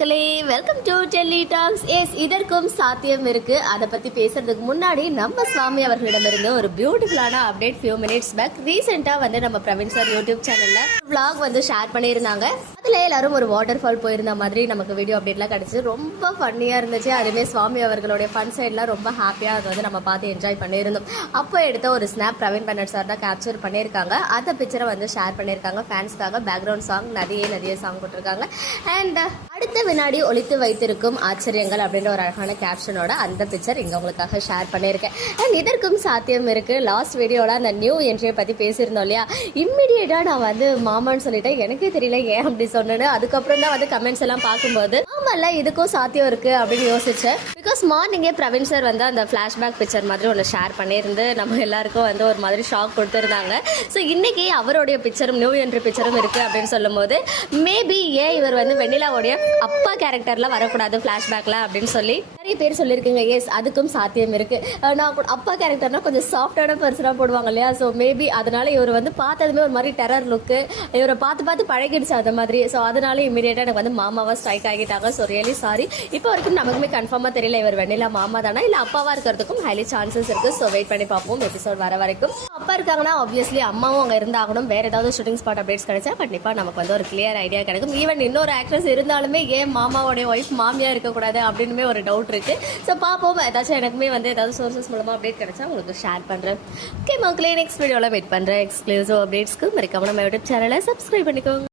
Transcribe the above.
மக்களே welcome to Delhi talks எஸ் இதற்கும் சாத்தியம் இருக்கு. அதை பத்தி பேசுறதுக்கு முன்னாடி நம்ம சுவாமி அவர்களிடமிருந்து ஒரு பியூட்டிஃபுல்லான அப்டேட் ஃபியூ மினிட்ஸ் பேக் ரீசெண்டா வந்து நம்ம பிரவீன் சார் யூடியூப் சேனல்ல vlog வந்து ஷேர் பண்ணியிருந்தாங்க. அதுல எல்லாரும் ஒரு வாட்டர் ஃபால் போயிருந்த மாதிரி நமக்கு வீடியோ அப்டேட்லாம் கிடைச்சி ரொம்ப ஃபன்னியா இருந்துச்சு. அதுவே சுவாமி அவர்களுடைய ஃபன் சைட்லாம் ரொம்ப ஹாப்பியா அதை வந்து நம்ம பார்த்து என்ஜாய் பண்ணியிருந்தோம். அப்போ எடுத்த ஒரு ஸ்னாப் பிரவீன் பன்னட் சார் தான் கேப்சர் பண்ணியிருக்காங்க. அந்த பிக்சரை வந்து ஷேர் பண்ணியிருக்காங்க. ஃபேன்ஸ்க்காக பேக்ரவுண்ட் சாங் நதியே நதியே சாங் போட்டிருக்காங்க. அண்ட் uh, அடுத்த வினாடி ஒழித்து வைத்திருக்கும் ஆச்சரியங்கள் அப்படின்ற ஒரு அழகான கேப்ஷனோட அந்த பிக்சர் இங்க உங்களுக்காக ஷேர் பண்ணியிருக்கேன். அண்ட் இதற்கும் சாத்தியம் இருக்கு. லாஸ்ட் வீடியோல அந்த நியூ என்ட்ரியை பத்தி பேசியிருந்தோம் இல்லையா? இம்மிடியேட்டா நான் வந்து மாமான்னு சொல்லிட்டேன். எனக்கே தெரியல ஏன் அப்படி சொன்னேன்னு அதுக்கப்புறம் தான் வந்து கமெண்ட்ஸ் எல்லாம் பார்க்கும்போது ஆமால இதுக்கும் சாத்தியம் இருக்கு அப்படின்னு யோசிச்சேன். ஆல்மோஸ்ட் மார்னிங்கே பிரவீன் சார் வந்து அந்த ஃப்ளாஷ்பேக் பிக்சர் மாதிரி ஒன்று ஷேர் பண்ணியிருந்து நம்ம எல்லாருக்கும் வந்து ஒரு மாதிரி ஷாக் கொடுத்துருந்தாங்க. ஸோ இன்றைக்கி அவருடைய பிக்சரும் நியூ என்ட்ரி பிக்சரும் இருக்கு அப்படின்னு சொல்லும்போது மேபி ஏன் இவர் வந்து வெண்ணிலாவுடைய அப்பா கேரக்டரில் வரக்கூடாது ஃப்ளாஷ்பேக்கில் அப்படின்னு சொல்லி நிறைய பேர் சொல்லியிருக்கீங்க. எஸ் அதுக்கும் சாத்தியம் இருக்குது நான் அப்பா கேரக்டர்னால் கொஞ்சம் சாஃப்டான பர்சனாக போடுவாங்க இல்லையா? ஸோ மேபி அதனால் இவர் வந்து பார்த்ததுமே ஒரு மாதிரி டெரர் லுக்கு இவரை பார்த்து பார்த்து பழகிடுச்சு அந்த மாதிரி. ஸோ அதனால இமீடியட்டாக எனக்கு வந்து மாமாவாக ஸ்ட்ரைக் ஆகிட்டாங்க. ஸோ ரியலி சாரி இப்போ வரைக்கும் நமக்குமே கன்ஃபார்மாக தெரியல அவர் வெண்ணிலா மாமா தானா? இல்லை அப்பாவா இருக்கிறதுக்கும் ஹைலி சான்சஸ் இருக்கு. ஸோ வெயிட் பண்ணி பார்ப்போம். எபிசோட் வர வரைக்கும். அப்பா இருக்காங்கன்னா ஆப்வியஸ்லி அம்மாவும் அங்கே இருந்தாகணும். வேற ஏதாவது ஷூட்டிங் ஸ்பாட் அப்டேட்ஸ் கிடைச்சா கண்டிப்பாக நமக்கு வந்து ஒரு கிளியர் ஐடியா கிடைக்கும். ஈவன் இன்னொரு ஆக்ட்ரஸ் இருந்தாலுமே ஏன் மாமாவோடைய ஒய்ஃப் மாமியா இருக்கக்கூடாது அப்படின்னுமே ஒரு டவுட் இருக்கு. ஸோ பார்ப்போம். ஏதாச்சும் எனக்குமே வந்து ஏதாவது சோர்சஸ் மூலமா அப்டேட் கிடைச்சா உங்களுக்கு ஷேர் பண்றேன். ஓகே மக்களே நெக்ஸ்ட் வீடியோவில் மீட் பண்றேன். எக்ஸ்க்ளூசிவ் அப்டேட்ஸ்க்கு மறக்காம நம்ம யூடியூப் சேனலை சப்ஸ்கிரைப் பண்ணிக்கோங்க.